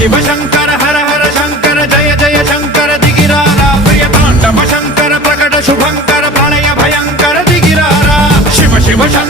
शिव शंकर हर हर शंकर जय जय शंकर दिगिरारा प्रिय तांडव शंकर प्रकट शुभंकर प्रलय भयंकर दिगिरारा शिव शिव शंकर